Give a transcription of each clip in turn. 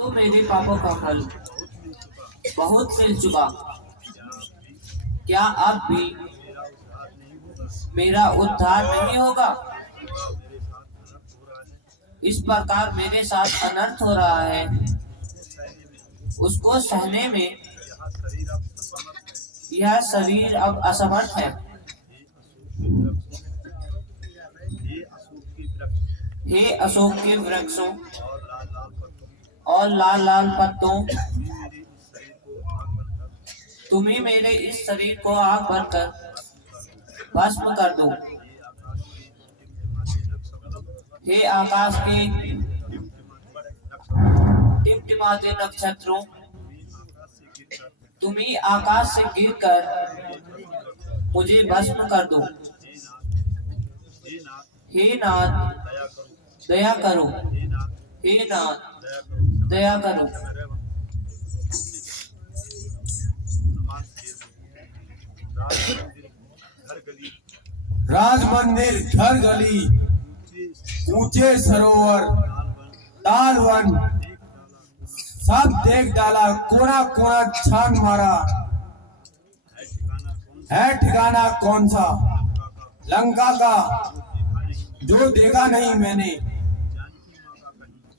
तो मेरे पापों का फल बहुत मिल चुका। क्या अब भी मेरा उद्धार नहीं होगा? इस प्रकार मेरे साथ अनर्थ हो रहा है, उसको सहने में यह शरीर अब असमर्थ है। हे अशोक के वृक्षों और लाल लाल पत्तों, तुम ही मेरे इस शरीर को आग बनकर भस्म कर दो। हे आकाश के टिमटिमाते नक्षत्रों, तुम ही आकाश से गिरकर मुझे भस्म कर दो। हे नाथ दया करो, हे नाथ दया करो। राज मंदिर, घर गली, ऊंचे सरोवर, ताल वन, सब देख डाला, कोना कोना छान मारा, है ठिकाना कौन सा लंका का जो देखा नहीं मैंने,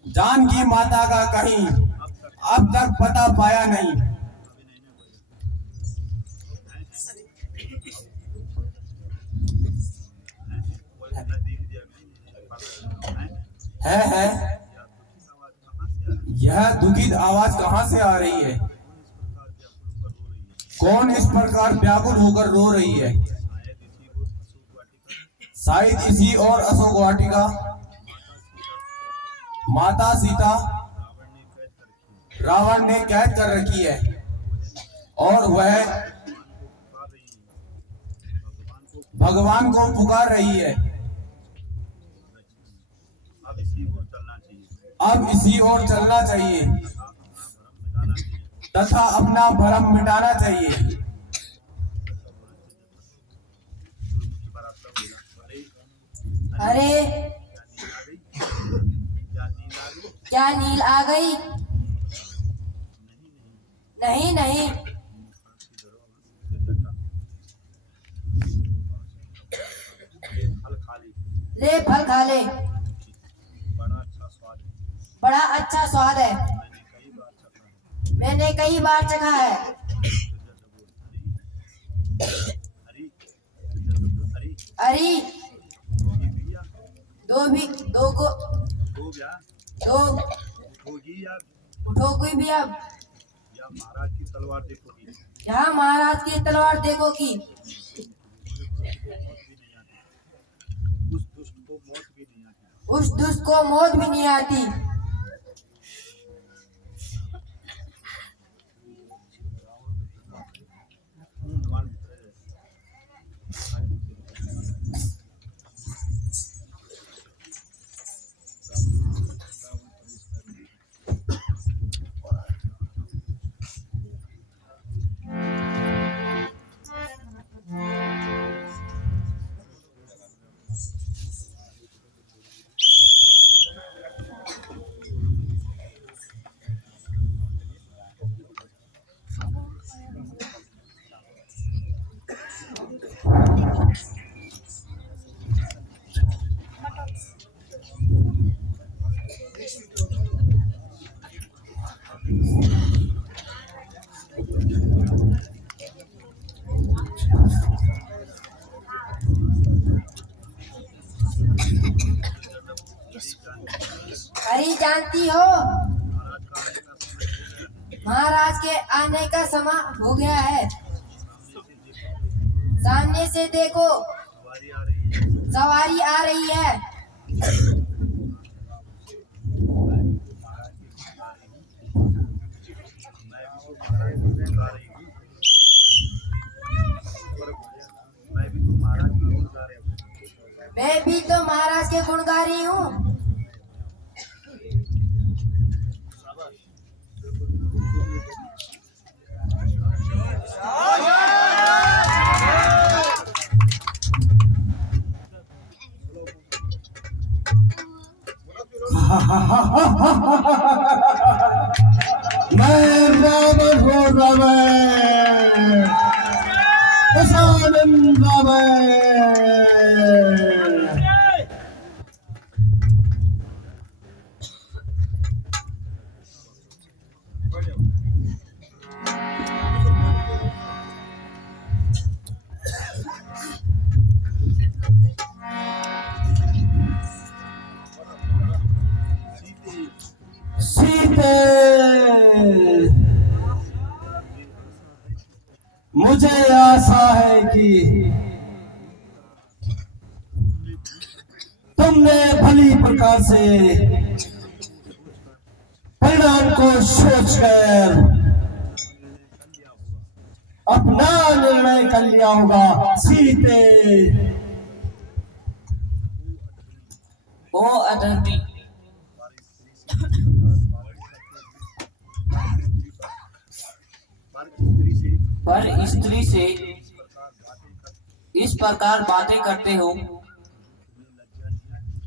जानकी माता का कहीं अब तक पता पाया नहीं। है यह दुखित आवाज कहाँ से आ रही है? कौन इस प्रकार व्याकुल होकर रो रही है? शायद इसी और अशोक वाटिका माता सीता रावण ने कैद कर रखी है और वह भगवान को पुकार रही है। अब इसी ओर चलना चाहिए तथा अपना भरम मिटाना चाहिए। अरे क्या नील आ गई? नहीं नहीं, ले फल खा ले, बड़ा अच्छा स्वाद है, मैंने कई बार चखा है। अरे उठोगी भी अब, महाराज की तलवार देखोगी, यहाँ महाराज की तलवार देखोगी। उस दुष्ट को मौत भी नहीं आती। अरे जानती हो, महाराज के आने का समय हो गया है। सामने से देखो, सवारी आ रही है। मैं भी तो महाराज के गुण गा रही हूँ। बाबा, दशानंद बाबा। सीते, मुझे आशा है कि तुमने भली प्रकार से परिणाम को सोचकर अपना निर्णय कर लिया होगा। सीते, ओ अधर्मी, पर स्त्री से इस प्रकार बातें करते हो,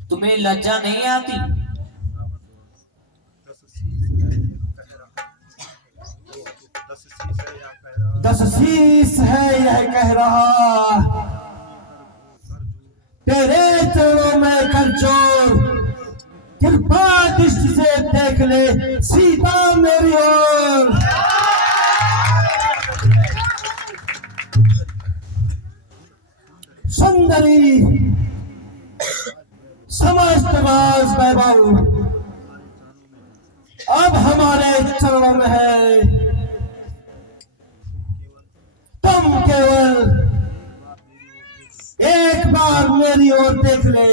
तुम्हें लज्जा नहीं आती? दस शीस है यह कह रहा, तेरे चरणों में कर जोर, कृपा दृष्टि से देख ले सीता मेरी ओर। सुंदरी समस्त राज वैभव अब हमारे चरणों में है। तुम केवल एक बार मेरी ओर देख ले।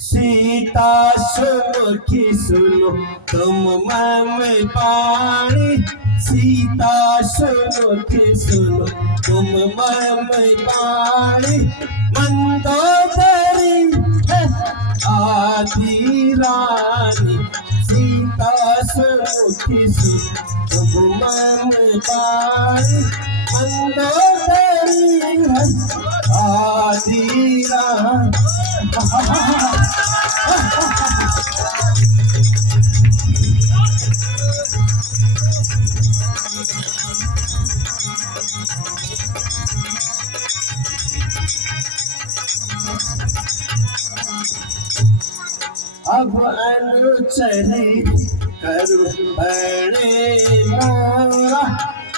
सीता सुमुखी सुनो तुम मैं पानी, सीता सुमुखी सुनो तुम मैं पानी, मंदोदरी है आदि रानी, सीता सुमुखी सुनो तुम मैं पानी, मंदोदरी है आदि रानी। अब अनुचरी करू बड़े मोरा,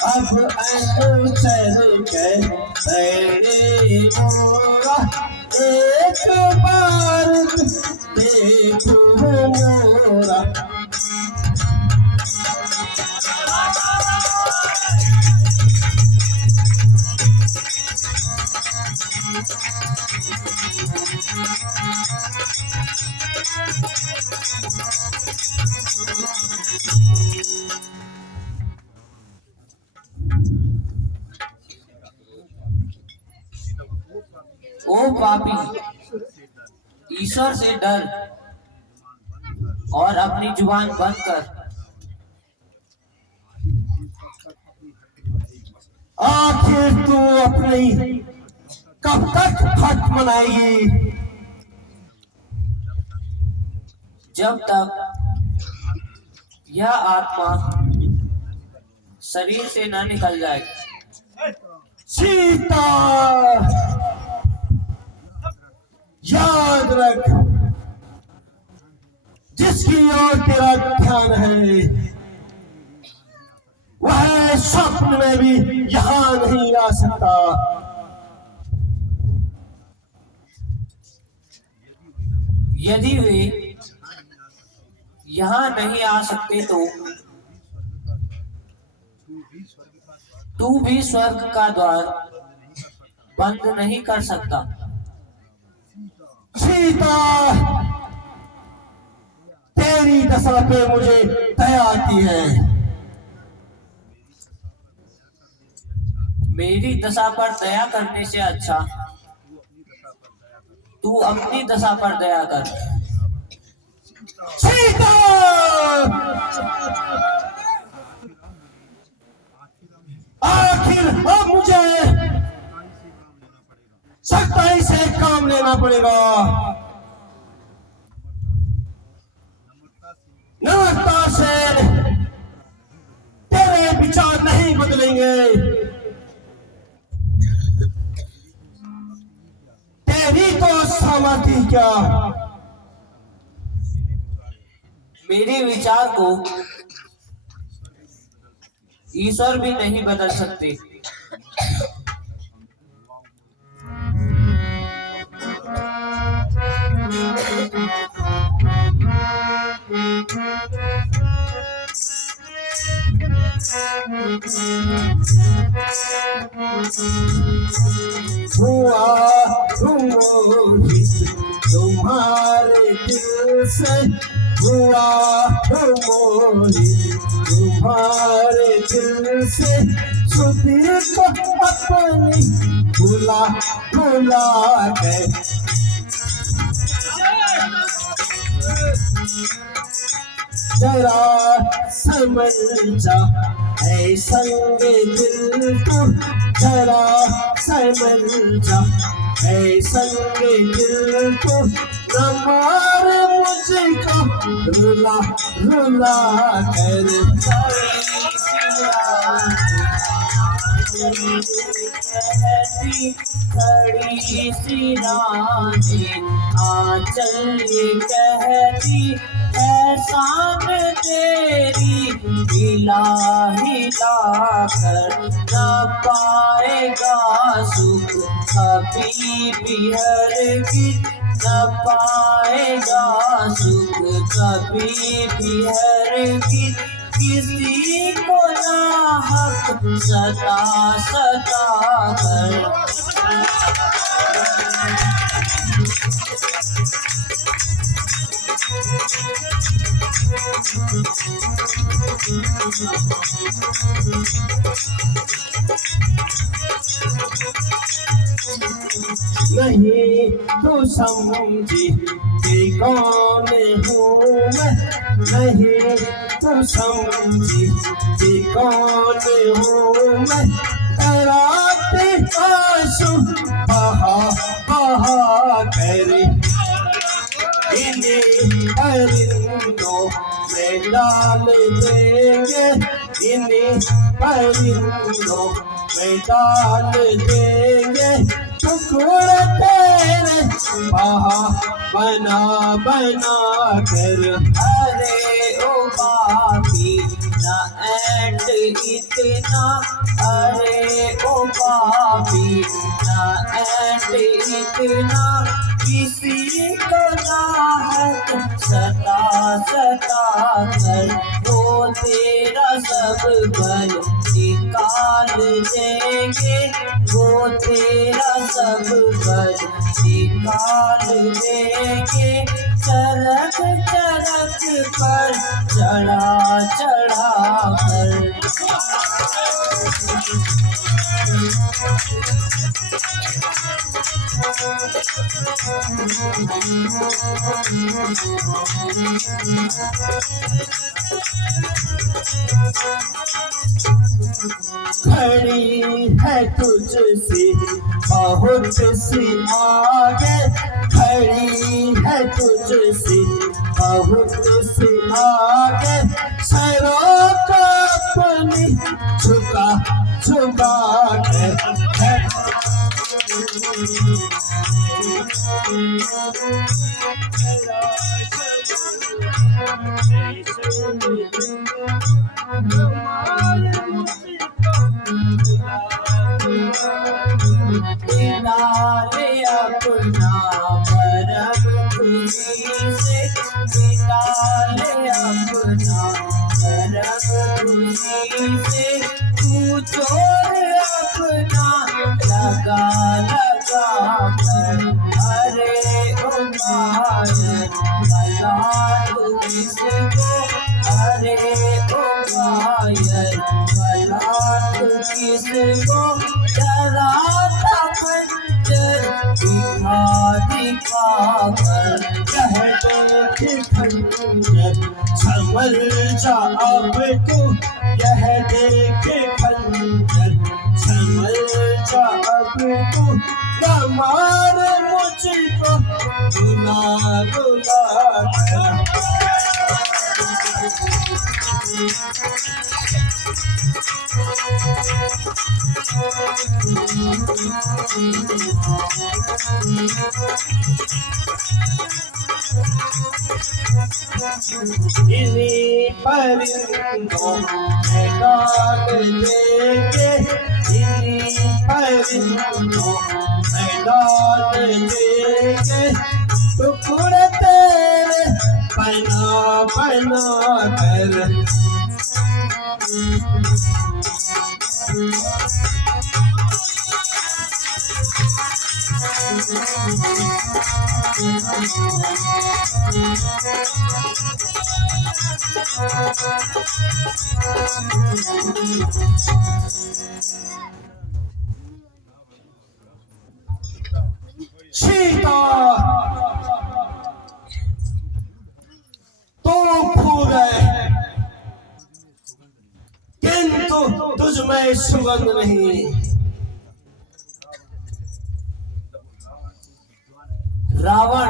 अब अनुचर कर बड़े मोरा, एक बार देखो मोरा। ओ पापी, ईश्वर से डर और अपनी जुबान बंद कर। आखिर तू अपनी कब तक हट मनाएगी? जब तक यह आत्मा शरीर से न निकल जाए। सीता, याद रख, जिसकी ओर तेरा ध्यान है वह स्वप्न में भी यहां नहीं आ सकता। यदि वे यहाँ नहीं आ सकते तो तू भी स्वर्ग का द्वार बंद नहीं कर सकता। सीता, तेरी दशा पे मुझे दया आती है। मेरी दशा पर दया करने से अच्छा तू अपनी दशा पर दया कर। सीता, आखिर अब मुझे सख्ताई से काम लेना पड़ेगा। नम्रता से तेरे विचार नहीं बदलेंगे। तेरी तो सामर्थ्य क्या, मेरे विचार को ईश्वर भी नहीं बदल सकते। हुआ मोहित तुम्हारे दिल से, हुआ मोहित तुम्हारे दिल से, सुधीर को अपनी भुला भुला के। जरा समझ जा ऐ संग दिल तू, जरा समझ जा ऐ संग दिल तू, न मार मुझको रुला रुला कर। खड़ी सी रानी आंचल कहती एहसान तेरी, हिला हिला कर न पाएगा सुख कभी भी हरगिज़, न पाएगा सुख कभी भी हरगिज़। किसी को ना हक सता सता कर। नहीं तू समझी कि कौन हूँ मैं, नहीं तू समझी कि कौन हूँ मैं। कराते आंसू बहा बहा कर, इन्हीं परिंदों में डाल देंगे, इन्हीं परिंदों में डाल देंगे। टुकड़े तेरे बहा बना बना कर। अरे ओ बाबी ना एंड इतना, अरे ओ बाबी ना एंड इतना, किसी को चाहत सता सता कर। वो तेरा सब बल निकाल देंगे, वो तेरा सब बल निकाल देंगे। चरख चरख पर चढ़ा चढ़ा कर। खड़ी है तुझसे बहुत सी आगे, खड़ी है तुझसे बहुत सी आगे। सरों को अपनी झुका झुका के। निकाले अपना परम खुशी से, निकाले अपना परम खुशी से। तू चोर अपना लगा लगा कर। अरे ओ मायर भला तू किसको, अरे ओ मायर भला तू किसको। डराता खंजर दिखा दिखा कर। यह देख खंजर संभल जा अब तू, यह देख खंजर संभल जा अब तू न मार मुझको रुला रुला कर। इन्हीं परिंदों में डाल देंगे, इन्हीं परिंदों में डाल देंगे टुकड़े तेरे बना बना कर। सीता तो फूल है किंतु तुझ में सुगंध नहीं। रावण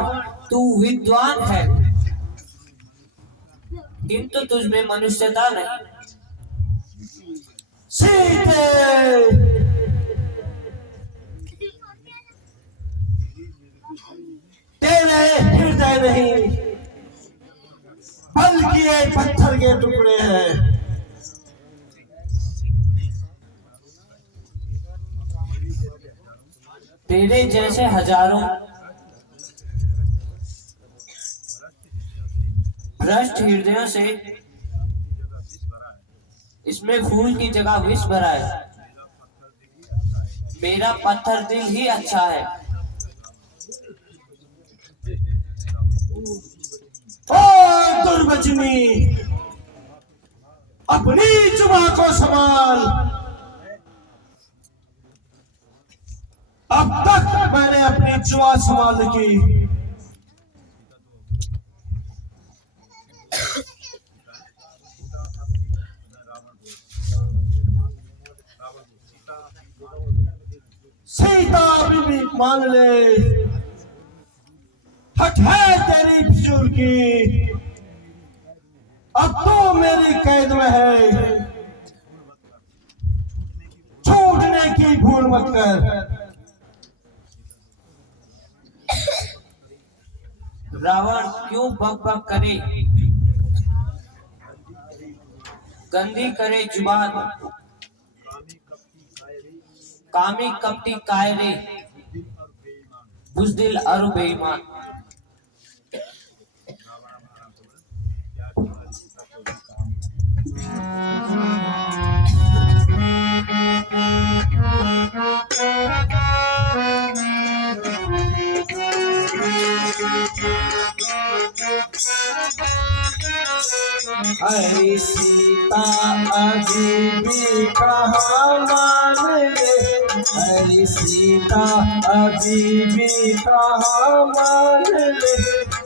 तू विद्वान है किंतु तुझ में मनुष्यता नहीं। सीते तेरे हृदय नहीं बल्कि ये पत्थर के टुकड़े हैं। तेरे जैसे हजारों भ्रष्ट हृदयों से इसमें फूल की जगह विष भरा है। मेरा पत्थर दिल ही अच्छा है। ओ दुर्वचनी, अपनी जुबान को संभाल। अब तक मैंने अपनी जुबान संभाल की। सीता भी मान ले, हट है तेरी फिजूल की। अब तो मेरी कैद में है, छूटने की भूल मत कर। रावण क्यों बक बक करे, गंदी करे जुबान, कामी कपटी कायरे, बुज़दिल और बेईमान। अरे सीता अभी भी कहाँ मान ले, अरे सीता अभी भी कहाँ मान ले।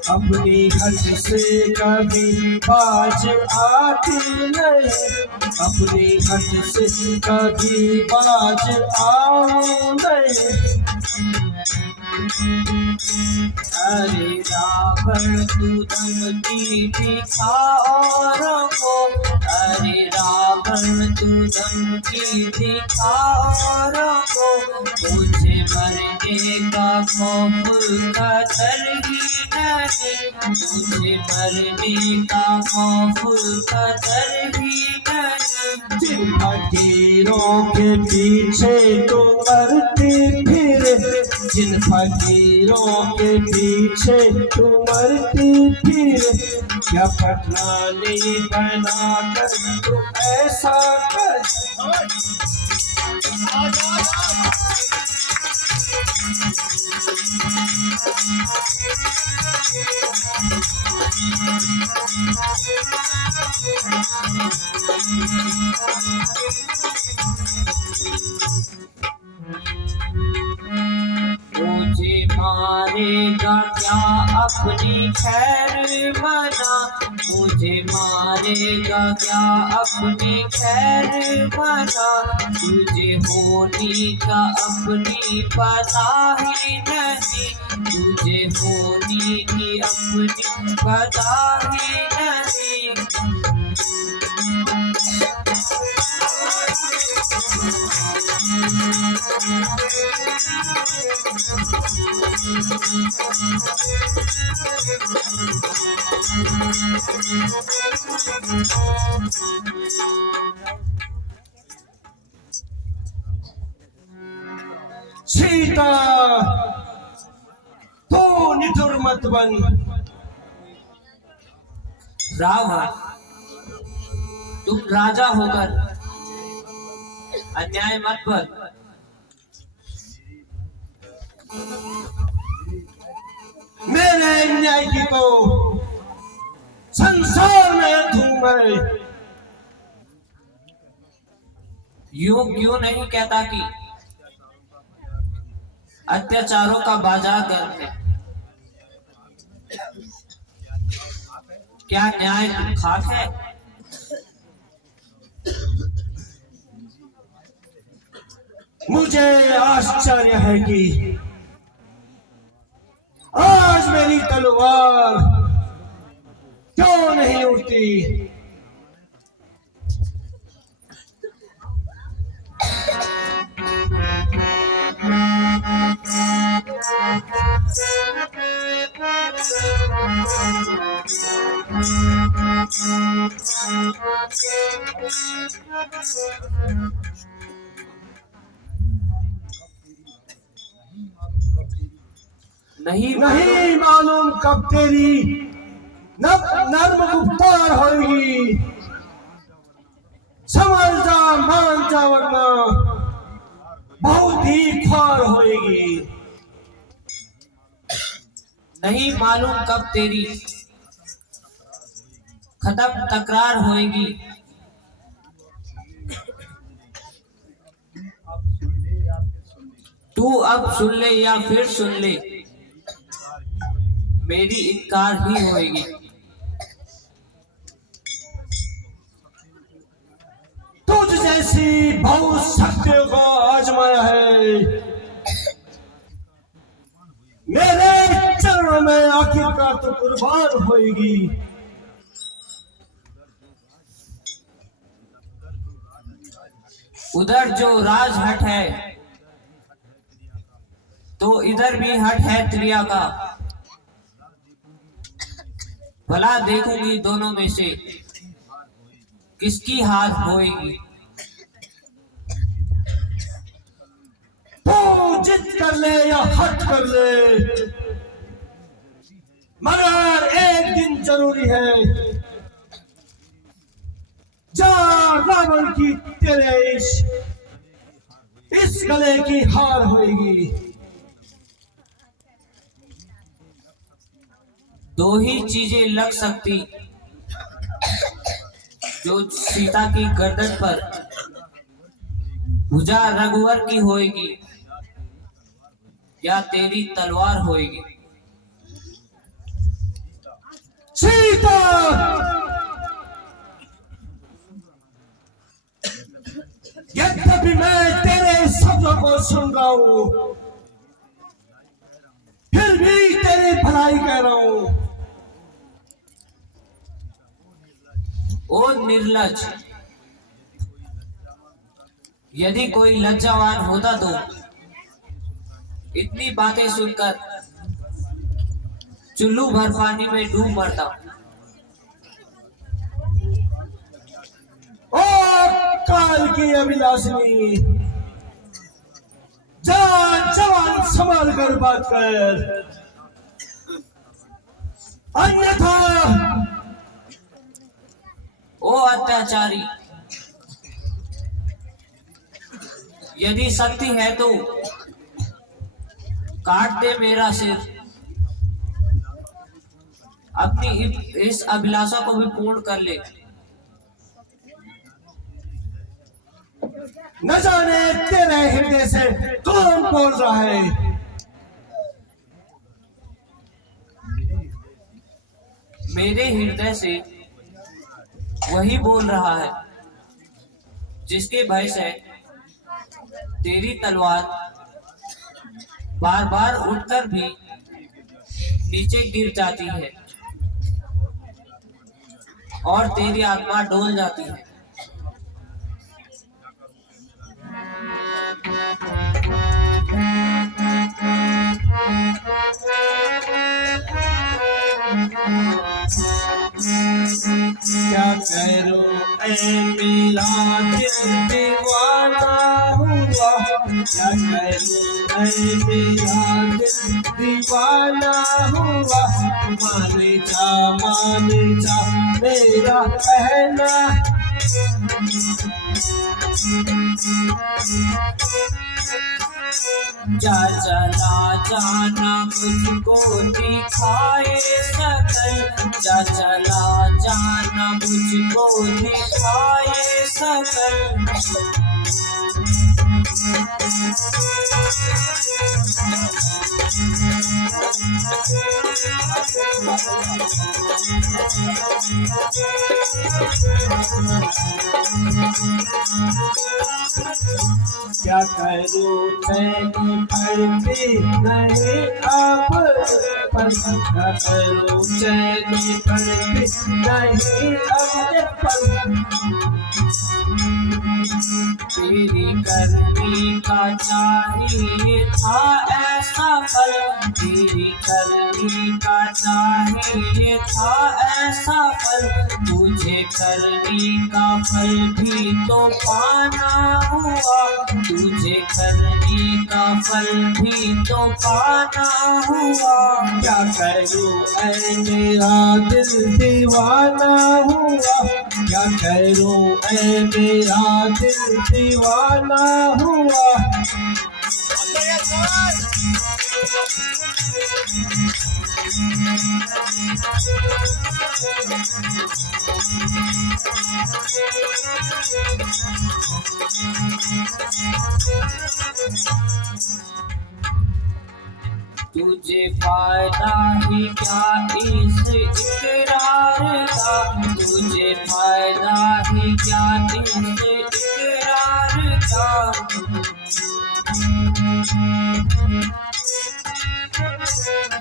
अपनी हट से कभी बाज आती नहीं, अपनी हट से कभी बाज आओ नहीं। अरे रावण तू धमकी दिखा औरों को, अरे रावण तू धमकी दिखा औरों को। मुझे मरने का खौफ कतर ही नहीं, मुझे मरने का खौफ कतर ही नहीं। जिन फकीरों के पीछे तो मरती फिर, जिन फकीरों के पीछे तू मरती फिर, क्या पटरानी बना कर तू ऐसा कर। मुझे मार मारेगा क्या अपनी खैर मना, मुझे मारेगा क्या अपनी खैर मना, तुझे होने का अपनी पता ही नहीं, तुझे होने की अपनी पता ही नहीं। सीता तू निठुर मत बन। रावण, तुम राजा होकर अन्याय मत कर। मेरे अन्याय की तो संसार में धूम है। यूं क्यों नहीं कहता कि अत्याचारों का बाजार गर्म है। क्या न्याय खाक है? मुझे आश्चर्य है कि आज मेरी तलवार क्यों नहीं उठती। नहीं मालूम कब तेरी नर्म गुफ्तार होगी। समझ जा, मान जा, वरना बहुत ही खार होगी। नहीं मालूम कब तेरी खत्म तकरार होएगी। तू अब सुन ले या फिर सुन ले, मेरी इनकार ही होएगी। तुझ जैसी बहुत शक्तियों को आजमाया है। मेरे चरणों में आखिरकार तो कुर्बान होएगी। उधर जो राजहट है तो इधर भी हट है त्रिया का। भला देखूंगी दोनों में से किसकी हार होएगी। तू जिद कर ले या हट कर ले, मगर एक दिन जरूरी है। जा रावण की तेरे इस गले की हार होएगी। दो ही चीजें लग सकती जो सीता की गर्दन पर भुजा रघुवर की होएगी या तेरी तलवार होएगी। सीता यद्यपि मैं तेरे शब्दों को सुन रहा हूं, फिर भी तेरी भलाई कह रहा हूं। ओ निर्लज, यदि कोई लज्जावान होता तो इतनी बातें सुनकर चुल्लू भर पानी में डूब मरता। ओ काल की अभिलाषिनी, जा जवान संभाल कर बात कर, अन्यथा। ओ अत्याचारी, यदि शक्ति है तो काट दे मेरा सिर, अपनी इस अभिलाषा को भी पूर्ण कर ले। न जाने तेरे हृदय से कौन बोल रहा है। मेरे हृदय से वही बोल रहा है जिसके भय से तेरी तलवार बार बार उठकर भी नीचे गिर जाती है और तेरी आत्मा डोल जाती है। क्या करूं ऐ मेरा दिल दीवाना हुआ, क्या करूं ऐ मेरा दिल दीवाना हुआ। मान जा मेरा कहना, जा चला जाना मुझको दिखाए सकल, जा चला जाना मुझको दिखाए सकल। क्या करूं चैन पड़ती नहीं अब पल, क्या करूं चैन पड़ती नहीं अब पल। तेरी करनी का चाहिए था ऐसा फल, तेरी करनी का चाहिए था ऐसा फल। तुझे करनी का फल भी तो पाना हुआ, तुझे करनी का फल भी तो पाना हुआ। क्या करूं ऐ मेरा दिल दीवाना हुआ, क्या करूं ऐ मेरा दिल दीवाना हुआ। तुझे फायदा ही क्या इस इकरार का, तुझे फायदा ही क्या इस इकरार का।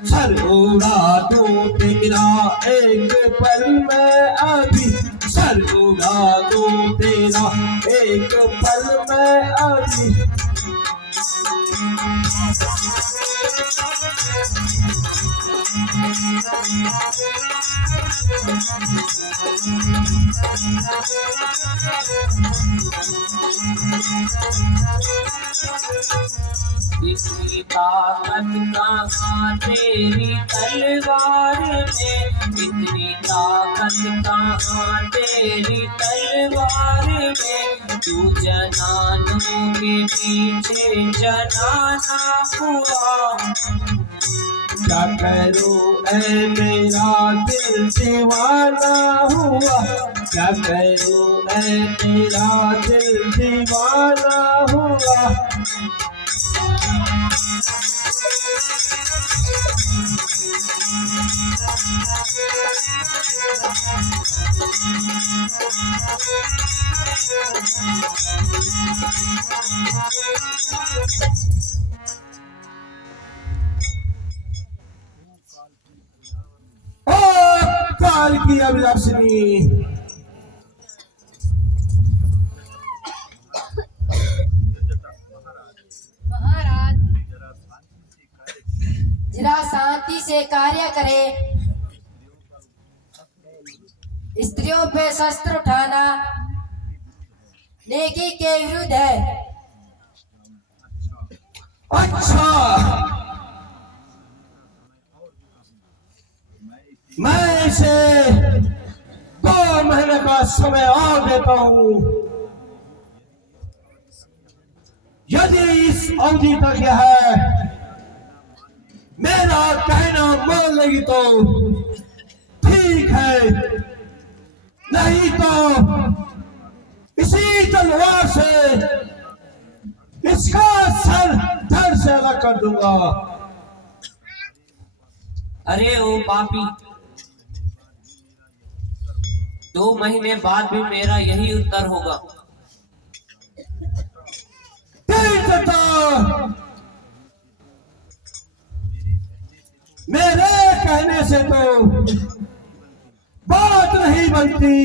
सर उड़ा दूं तेरा एक पल में अभी, सर उड़ा दूं तेरा एक पल में अभी। इतनी ताकत कहाँ तेरी तलवार में, इतनी ताकत कहाँ तेरी तलवार में। तू जनानों के पीछे जनाना हुआ। क्या करूं ऐ मेरा दिल दीवाना हुआ, क्या करूं ऐ मेरा दिल दीवाना हुआ। ओ काल की अभिलाषिनी, महाराज जरा शांति से कार्य करे। स्त्रियों पे शस्त्र उठाना नेकी के विरुद्ध है। अच्छा मैं इसे 2 महीने का समय और देता हूं। यदि इस अवधि तक यह मेरा कहना मान लेगी तो ठीक है, नहीं तो इसी तलवार से इसका सर धड़ से अलग कर दूंगा। अरे ओ पापी, 2 महीने बाद भी मेरा यही उत्तर होगा। तीर्थता मेरे कहने से तो बात नहीं बनती,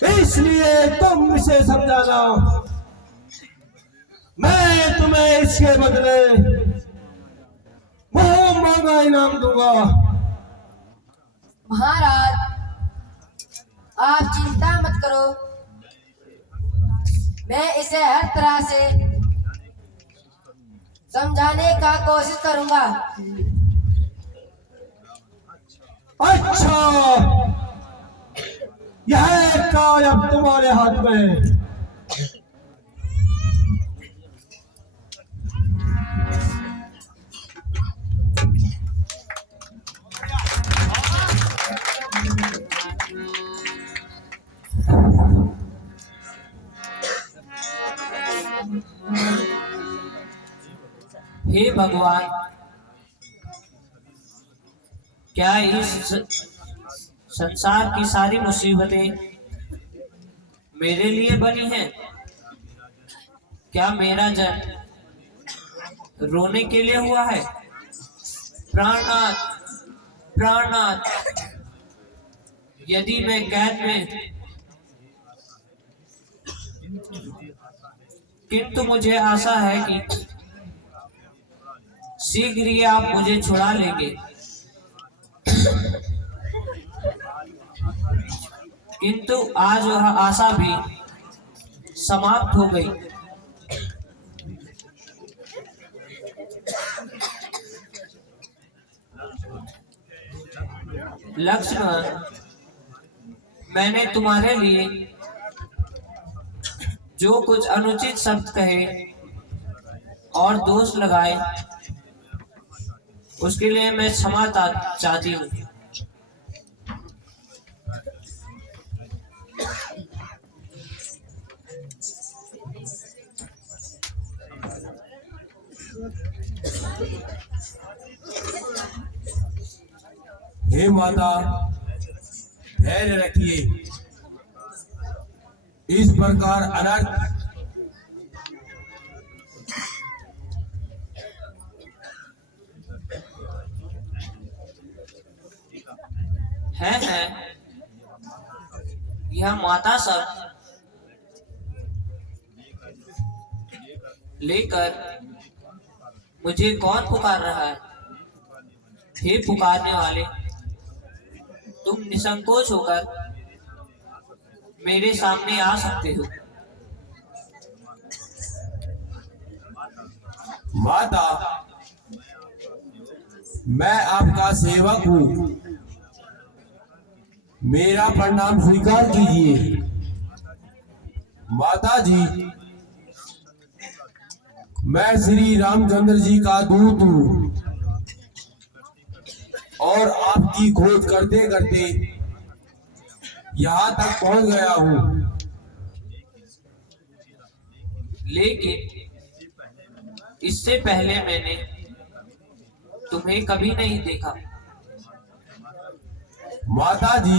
इसलिए तुम इसे समझाना। मैं तुम्हें इसके बदले बहुत महंगा इनाम दूंगा। महाराज, आप चिंता मत करो, मैं इसे हर तरह से समझाने का कोशिश करूंगा। अच्छा, यह कार्य अब तुम्हारे हाथ में है। हे भगवान, क्या इस संसार की सारी मुसीबतें मेरे लिए बनी हैं? क्या मेरा जन्म रोने के लिए हुआ है? प्राणनाथ, प्राणनाथ, यदि मैं कैद में, किंतु मुझे आशा है कि शीघ्र ही आप मुझे छुड़ा लेंगे। किंतु आज वह आशा भी समाप्त हो गई। लक्ष्मण, मैंने तुम्हारे लिए जो कुछ अनुचित शब्द कहे और दोष लगाए, उसके लिए मैं क्षमा चाहती हूँ। हे माता, धैर्य रखिए। इस प्रकार अनर्थ है यह माता सब लेकर मुझे कौन पुकार रहा है? हे पुकारने वाले, तुम निसंकोच होकर मेरे सामने आ सकते हो। माता, मैं आपका सेवक हूँ, मेरा प्रणाम स्वीकार कीजिए। माता जी, मैं श्री रामचंद्र जी का दूत हूँ और आपकी खोज करते करते यहाँ तक पहुँच गया हूँ। लेकिन इससे पहले मैंने तुम्हें कभी नहीं देखा। माता जी,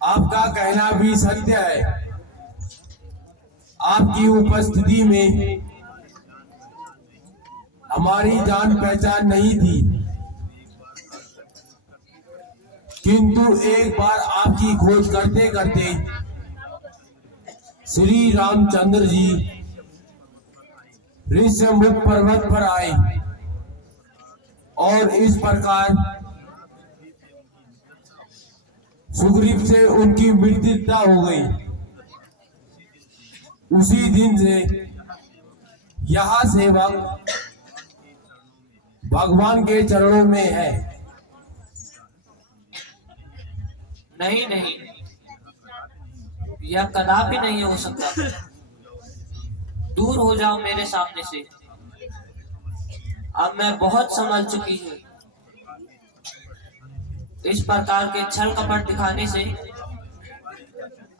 आपका कहना भी सत्य है। आपकी उपस्थिति में हमारी जान पहचान नहीं थी, किंतु एक बार आपकी खोज करते करते श्री रामचंद्र जी ऋषमुख पर्वत पर आए और इस प्रकार सुग्रीव से उनकी मित्रता हो गई। उसी दिन से यह सेवक भगवान के चरणों में है। नहीं नहीं, यह कदापि नहीं हो सकता। दूर हो जाओ मेरे सामने से। अब मैं बहुत संभल चुकी हूँ। इस प्रकार के छल कपट दिखाने से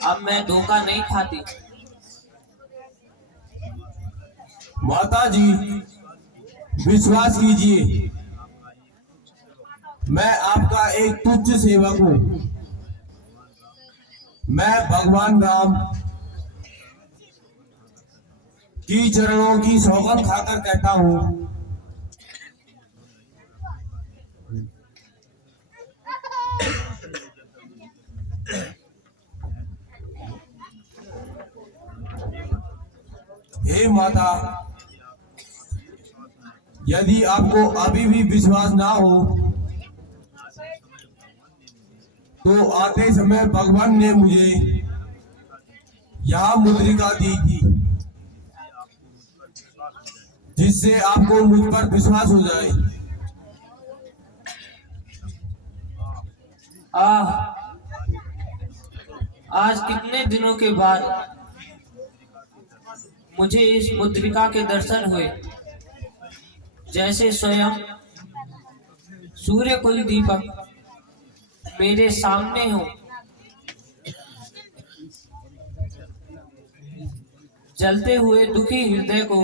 अब मैं धोखा नहीं खाती। माता जी, विश्वास कीजिए, मैं आपका एक तुच्छ सेवक हूँ। मैं भगवान राम की चरणों की सौगंध खाकर कहता हूँ, हे माता, यदि आपको अभी भी विश्वास ना हो तो आते समय भगवान ने मुझे यह मुद्रिका दी थी, जिससे आपको मुझ पर विश्वास हो जाए। आह, आज कितने दिनों के बाद मुझे इस मुद्रिका के दर्शन हुए, जैसे स्वयं सूर्य कुल दीपक मेरे सामने हो। जलते हुए दुखी हृदय को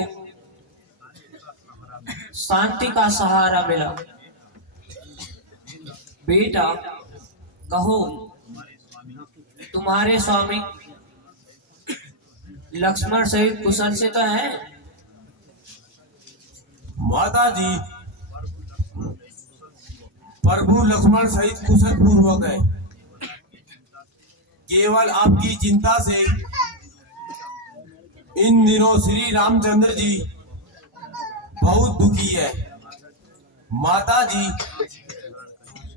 शांति का सहारा मिला। बेटा, कहो, तुम्हारे स्वामी लक्ष्मण सहित कुशल से तो है? माता जी, प्रभु लक्ष्मण सहित कुशल पूर्वक है। केवल आपकी चिंता से इन दिनों श्री रामचंद्र जी बहुत दुखी है। माता जी,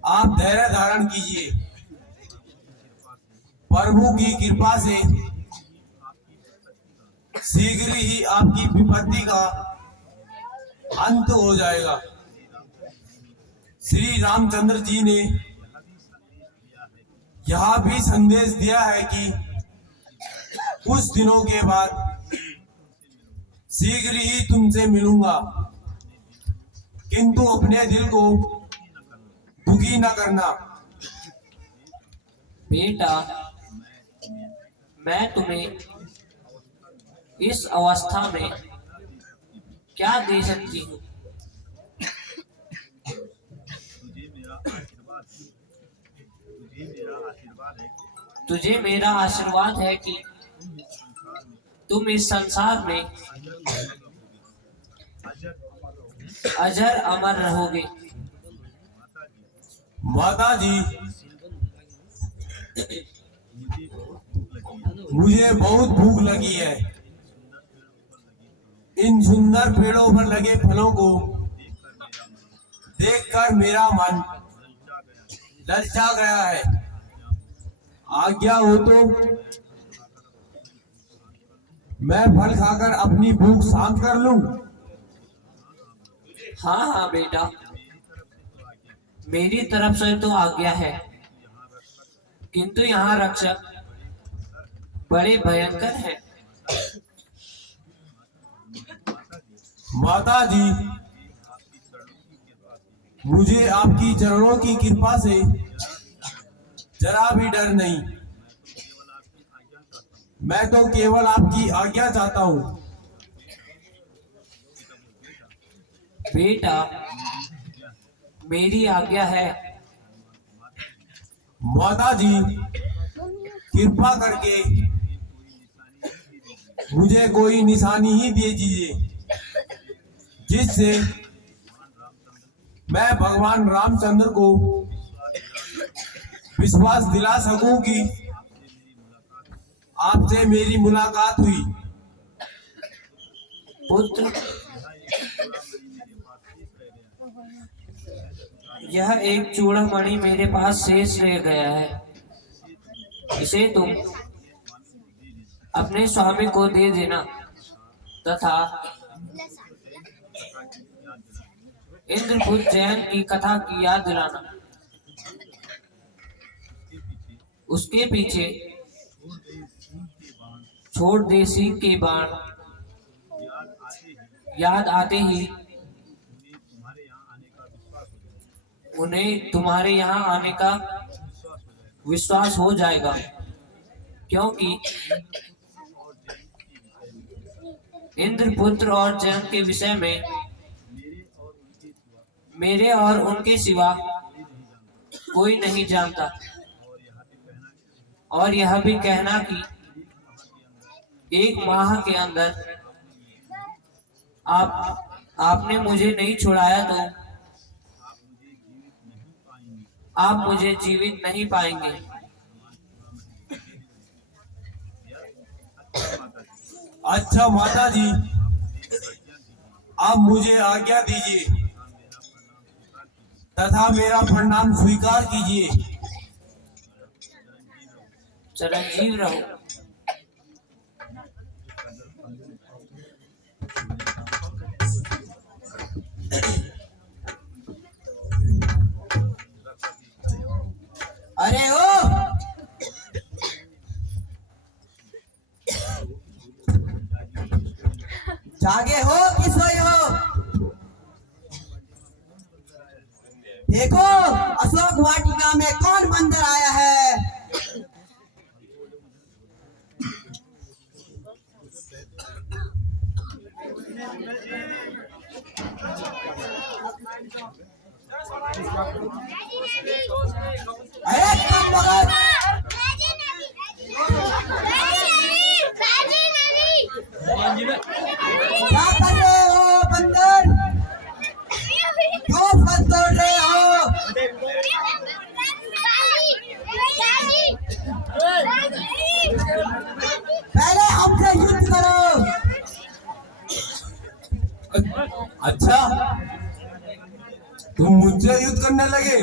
आप धैर्य धारण कीजिए। प्रभु की कृपा से शीघ्र ही आपकी विपत्ति का अंत हो जाएगा। श्री रामचंद्र जी ने यह भी संदेश दिया है कि कुछ दिनों के बाद शीघ्र ही तुमसे मिलूंगा, किंतु अपने दिल को दुखी न करना। बेटा, मैं तुम्हें इस अवस्था में क्या दे सकती हूँ? तुझे मेरा आशीर्वाद है कि तुम इस संसार में अजर अमर रहोगे। माता जी, मुझे बहुत भूख लगी है। इन सुंदर पेड़ों पर लगे फलों को देखकर मेरा मन ललचा गया है। आज्ञा हो तो मैं फल खाकर अपनी भूख शांत कर लूं। हाँ हाँ बेटा, मेरी तरफ से तो आज्ञा है, किंतु यहाँ रक्षक बड़े भयंकर हैं। माता जी, मुझे आपकी चरणों की कृपा से जरा भी डर नहीं। मैं तो केवल आपकी आज्ञा चाहता हूँ। बेटा, मेरी आज्ञा है। माता जी, कृपा करके मुझे कोई निशानी ही दे दीजिए, जिससे मैं भगवान रामचंद्र को विश्वास दिला सकूं कि आपसे मेरी मुलाकात हुई। पुत्र, यह एक चूड़ामणि मेरे पास शेष रह गया है। इसे तुम अपने स्वामी को दे देना तथा इंद्रपुत्र जयन की कथा की याद दिलाना। उसके पीछे छोड़ दे सिंह के बाण, याद आते ही उन्हें तुम्हारे यहाँ आने का विश्वास हो जाएगा, क्योंकि इंद्रपुत्र और जयन के विषय में मेरे और उनके सिवा कोई नहीं जानता, और यह भी कहना कि 1 माह के अंदर आपने मुझे नहीं छुड़ाया तो आप मुझे जीवित नहीं पाएंगे। अच्छा माता जी, आप मुझे आज्ञा दीजिए तथा मेरा प्रणाम स्वीकार कीजिए। चिरंजीव रहो। अरे ओ जागे हो कि सोए हो? देखो अशोक वाटिका में कौन बंदर आया है। अरे कब भगत क्या कर रहे हो बंदर? क्यों फंस दौड़ रहे हो? पहले हमसे युद्ध करो। अच्छा, तुम मुझसे युद्ध करने लगे?